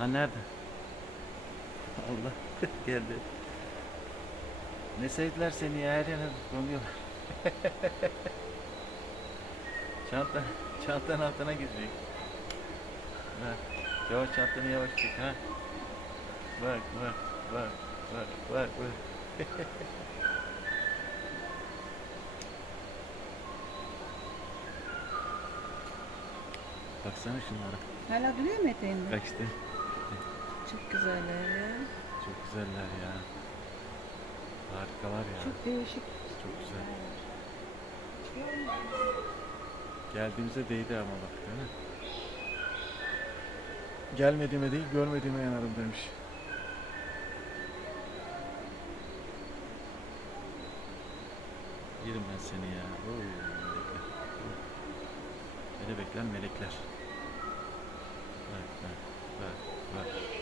Ha nerede? Allah geldi. Ne sevdiler seni ya her yana konuyorlar. Çanta, çantanın altına girecek. Bak, yavaş çantanı yavaş çek ha. Bak bak bak bak bak bak. Baksana şunlara. Hala duruyor mu eteğinde? Bak işte. Çok güzeller ya. Çok güzeller ya. Harikalar ya. Çok değişik. Çok güzel. Geldiğimize değdi ama bak değil mi? Gelmediğime değil görmediğime yanarım demiş. Yerim ben seni ya. Oo, melekler. Beni bekleyen melekler. Bak bak bak bak.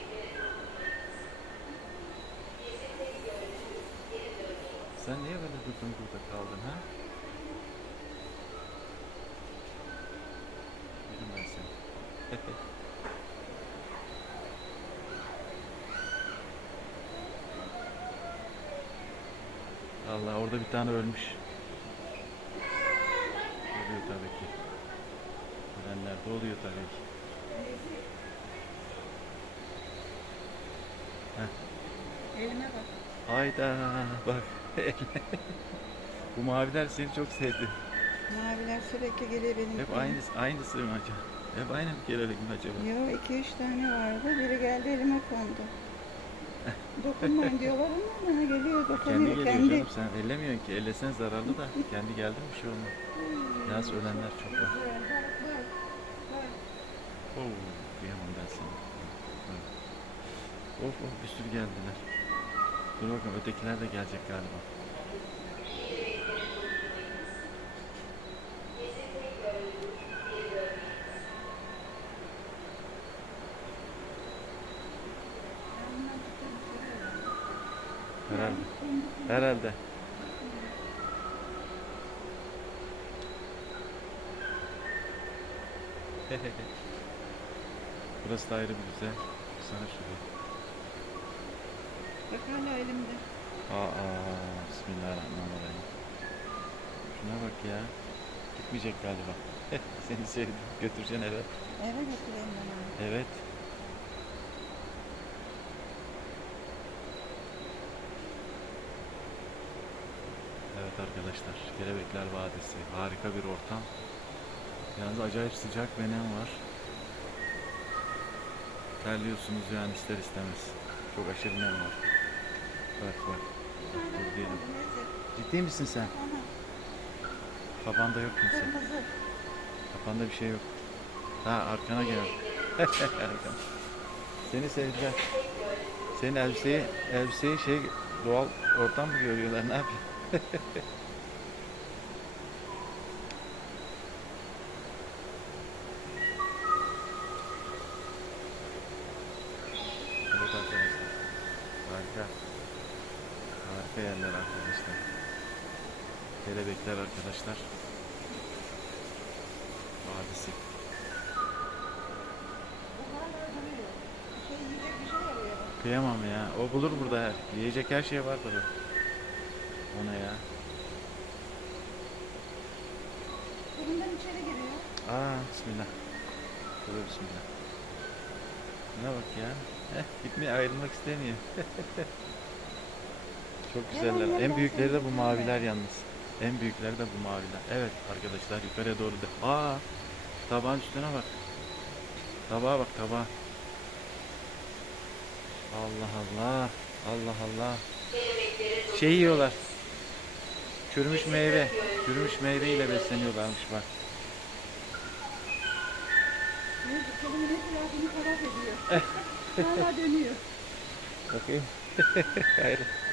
Sen niye böyle durdun burada kaldın ha? Yerim ben seni. Allah orada bir tane ölmüş. Oluyor tabii ki. Ölenler de oluyor tabii ki. Elime bak. Hayda bak. Bu maviler seni çok sevdi. Maviler sürekli geliyor benim. Hep aynısı, aynısı mı acaba? Hep aynı bir kelebek mi acaba? Yo iki üç tane vardı. Biri geldi elime kondu. Dokunmayın diyorlar ama bana geliyor Kendi dokunuyor. geliyor Kendi. canım sen ellemiyorsun ki. Ellesen zararlı da kendi geldi mi bir şey olmaz. Yalnız ölenler çok var. Oo, kıyamam ben sana. Of of bir sürü geldiler. Dur bakalım ötekiler de gelecek galiba. Herhalde. Burası da ayrı bir güzel. Sana şuraya. Bak hala elimde. Aa, Bismillahirrahmanirrahim. Şuna bak ya. Gitmeyecek galiba. Seni sevdim. Götüreceksin eve. Eve götüreyim ben onu. Evet. Evet arkadaşlar. Kelebekler Vadisi. Harika bir ortam. Yalnız acayip sıcak ve nem var. Terliyorsunuz yani ister istemez. Çok aşırı nem var. Bak bak. Neyse. Ciddi misin sen? Kafanda yok kimse. Kafanda bir şey yok. Ha arkana gel. Seni sevdiler. Senin elbiseyi, elbiseyi şey doğal ortam mı görüyorlar ne yapayım? evet arkadaşlar. Harika. Yerler arkadaşlar. Kelebekler arkadaşlar. Vadisi. Kıyamam ya. O bulur burada her. Yiyecek her şey var tabii. Ona ya. Elimden içeri giriyor. Aa bismillah. Tövbe bismillah. Şuna bak ya. Heh, gitmeye ayrılmak istemiyor. Çok güzeller. En büyükleri de bu maviler yalnız. En büyükleri de bu maviler. Evet arkadaşlar yukarıya doğru da. Aa tabağın üstüne bak. Tabağa bak tabağa. Allah Allah. Allah Allah. Şey yiyorlar. Çürümüş meyve. Çürümüş meyveyle besleniyorlarmış bak. Hala dönüyor. Bakayım. Hayret.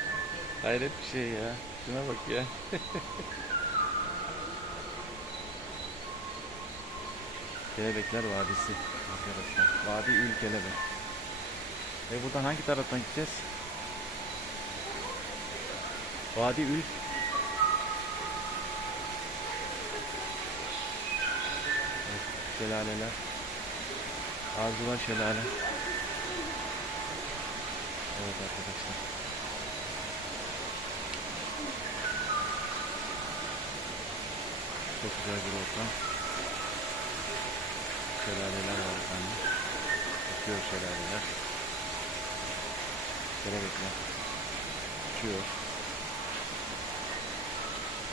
Hayret bir şey ya. Şuna bak ya. Kelebekler Vadisi arkadaşlar. Vadi İl Kelebek. E buradan hangi taraftan gideceğiz? Vadi Ül. Evet, şelaleler. Arzular şelale. Evet arkadaşlar. Çok güzel bir ortam. Şelaleler var efendim. Akıyor şelaleler. Kelebekler. Uçuyor.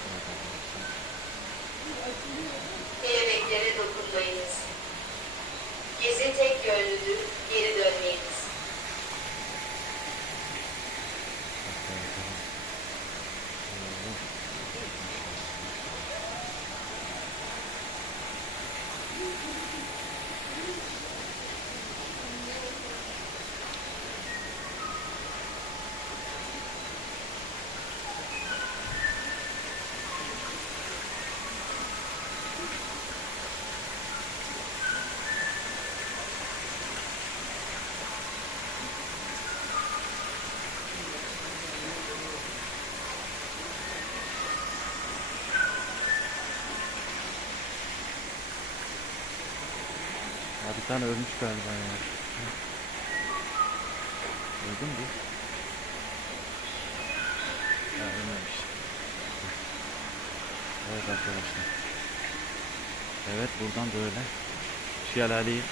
Evet arkadaşlar. Kelebeklere dokunmayınız. Gezi tek yönlüdür, geri dönmeyiniz. Hatta bakalım. Oo. Ya bir tane ölmüş galiba ya. Öldü mü bu? Ha ölmemiş. Evet arkadaşlar. Evet buradan böyle şelaleyi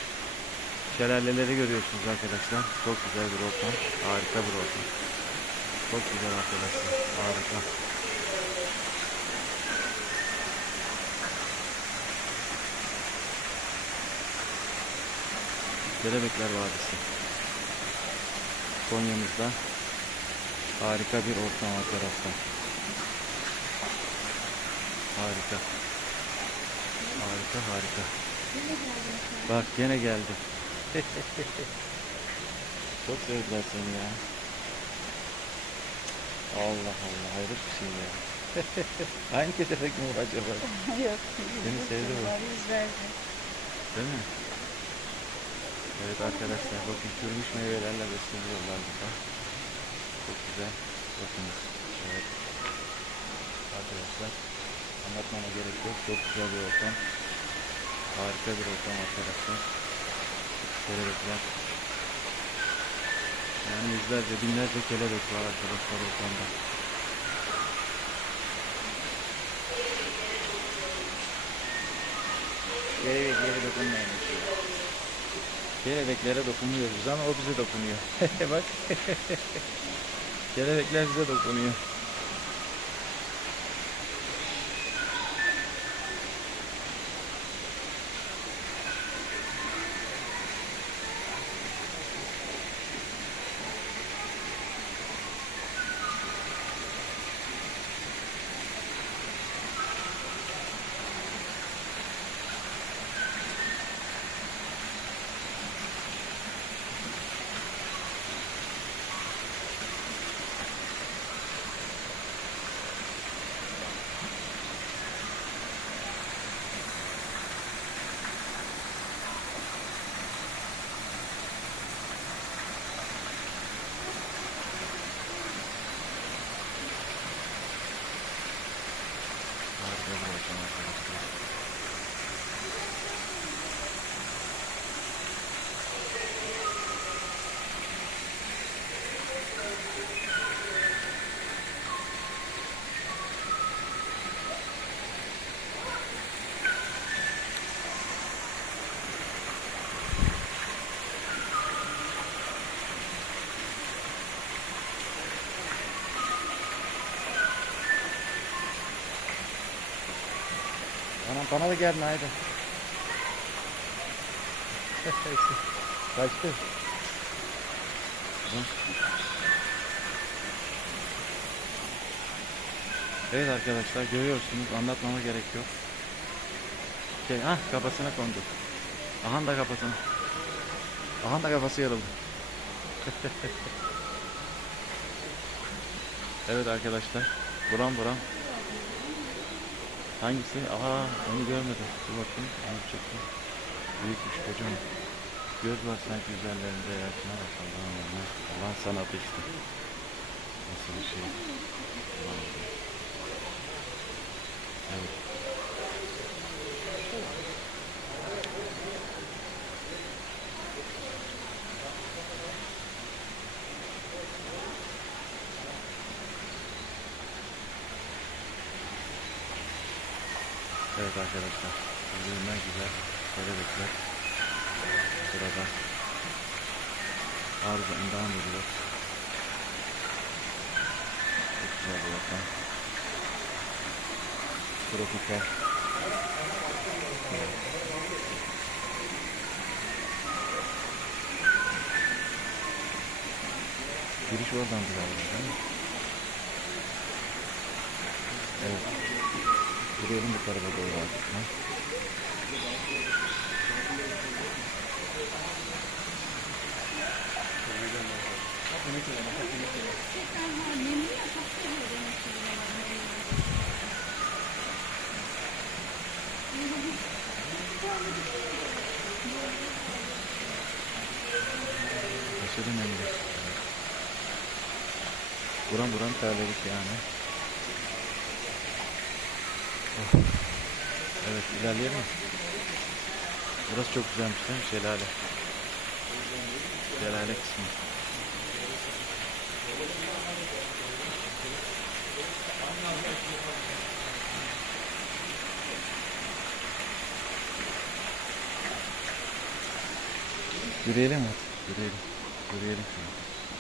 şelaleleri görüyorsunuz arkadaşlar. Çok güzel bir ortam. Harika bir ortam. Çok güzel arkadaşlar. Harika. Kelebekler Vadisi. Konya'mızda harika bir ortam arkadaşlar. Harika. Harika harika. Bak gene geldi. Çok sevdiler seni ya. Allah Allah hayret bir şey ya. Aynı kelebek mi bu acaba? Yok. Seni sevdi bu. Değil mi? Evet arkadaşlar bakın çürümüş meyvelerle besleniyorlar burada. Çok güzel. Bakınız. Evet. Arkadaşlar anlatmama gerek yok. Çok güzel bir ortam. Harika bir ortam arkadaşlar. Kelebekler. Yani yüzlerce binlerce kelebek var arkadaşlar ortamda. Kelebeklere dokunmayın. Kelebeklere dokunmuyoruz ama o bize dokunuyor. Bak. Kelebekler bize dokunuyor. Harika bir ortam arkadaşlar. Anam bana da geldin haydi. Kaçtı. Evet arkadaşlar görüyorsunuz anlatmama gerek yok. Şey, ah kafasına kondu. Ahan da kafasına. Ahan da kafası yarıldı. evet arkadaşlar. Buram buram Hangisi? Aa onu görmedim. Dur bakayım. Onu çektim. Büyükmüş kocaman. Göz var sanki üzerlerinde ya. Şuna bak Allah'ım Allah. Allah sanatı işte. Nasıl bir şey. Evet. Evet arkadaşlar. Birbirinden güzel kelebekler. Burada arıza endam ediyor. Çok güzel bir ortam. Tropikal. Giriş oradan galiba değil mi? Evet. Yürüyelim bu tarafa doğru artık. Ha? Aşırı. Evet. Buram buram terledik yani. Oh. Evet ilerleyelim mi? Burası çok güzelmiş değil mi? Şelale. Şelale kısmı. Yürüyelim mi? Yürüyelim. Yürüyelim şimdi.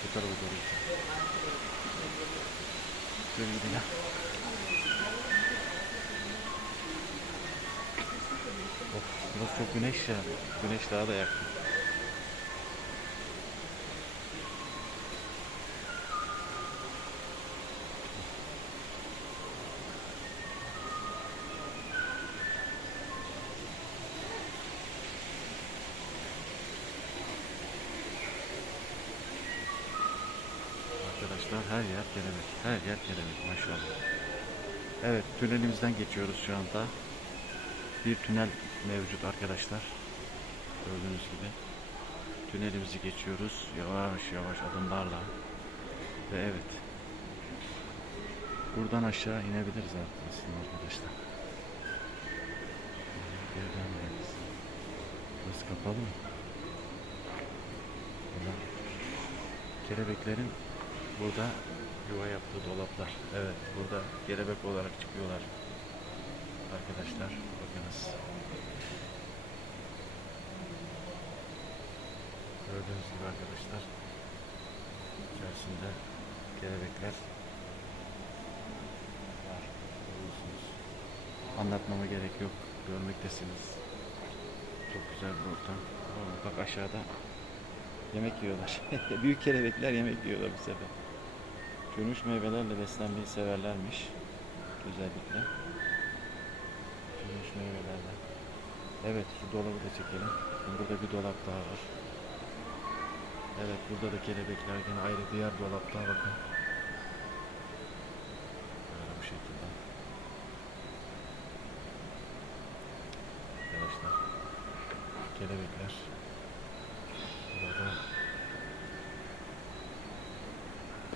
Bu tarafa doğru. Şöyle gidelim. Of, burası çok güneş ya. Güneş daha da yakın. Arkadaşlar her yer kelebek. Her yer kelebek maşallah. Evet tünelimizden geçiyoruz şu anda. Bir tünel mevcut arkadaşlar. Gördüğünüz gibi. Tünelimizi geçiyoruz. Yavaş yavaş adımlarla. Ve evet. Buradan aşağı inebiliriz aslında arkadaşlar. Birden ineriz. Burası kapalı mı? Burada kelebeklerin burada yuva yaptığı dolaplar. Evet burada kelebek olarak çıkıyorlar. Arkadaşlar bakınız. Gördüğünüz gibi arkadaşlar içerisinde kelebekler var. Görüyorsunuz. Anlatmama gerek yok. Görmektesiniz. Çok güzel bir ortam. Bak aşağıda yemek yiyorlar. Büyük kelebekler yemek yiyorlar bu sefer. Çürümüş meyvelerle beslenmeyi severlermiş. Özellikle. Çürümüş meyvelerle. Evet şu dolabı da çekelim. Burada bir dolap daha var. Evet burada da kelebekler yine ayrı diğer dolapta bakın. Böyle bu şekilde. Arkadaşlar. Kelebekler. Burada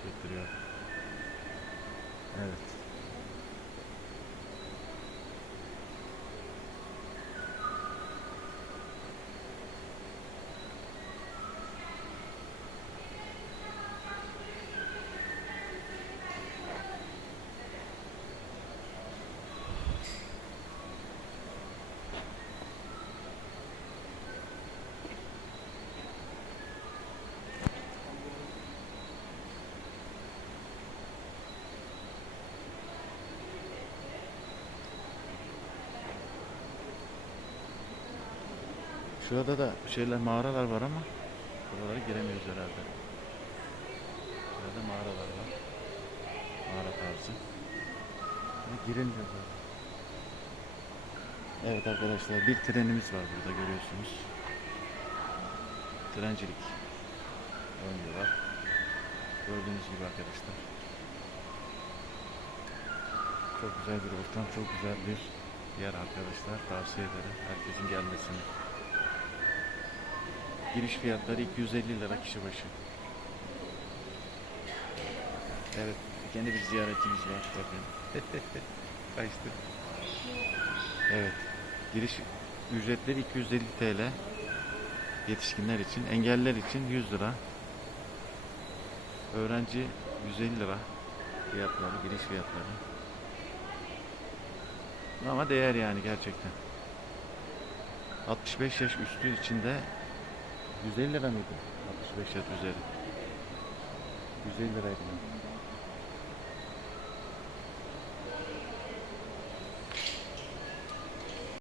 getiriyor. Evet. Şurada da şeyler mağaralar var ama buralara giremiyoruz herhalde. Şurada mağaralar var. Mağara tarzı. Ama girilmiyor zaten. Evet arkadaşlar bir trenimiz var burada görüyorsunuz. Trencilik oynuyorlar. Gördüğünüz gibi arkadaşlar. Çok güzel bir ortam, çok güzel bir yer arkadaşlar. Tavsiye ederim herkesin gelmesini. Giriş fiyatları 250 lira kişi başı. Evet, kendi bir ziyaretçimiz var bakın. Kaçtı. Evet, giriş ücretleri 250 TL. Yetişkinler için, engelliler için 100 lira. Öğrenci 150 lira fiyatları, giriş fiyatları. Ama değer yani gerçekten. 65 yaş üstü içinde 150 lira mıydı? 65 yaş üzeri. 150 liraydı.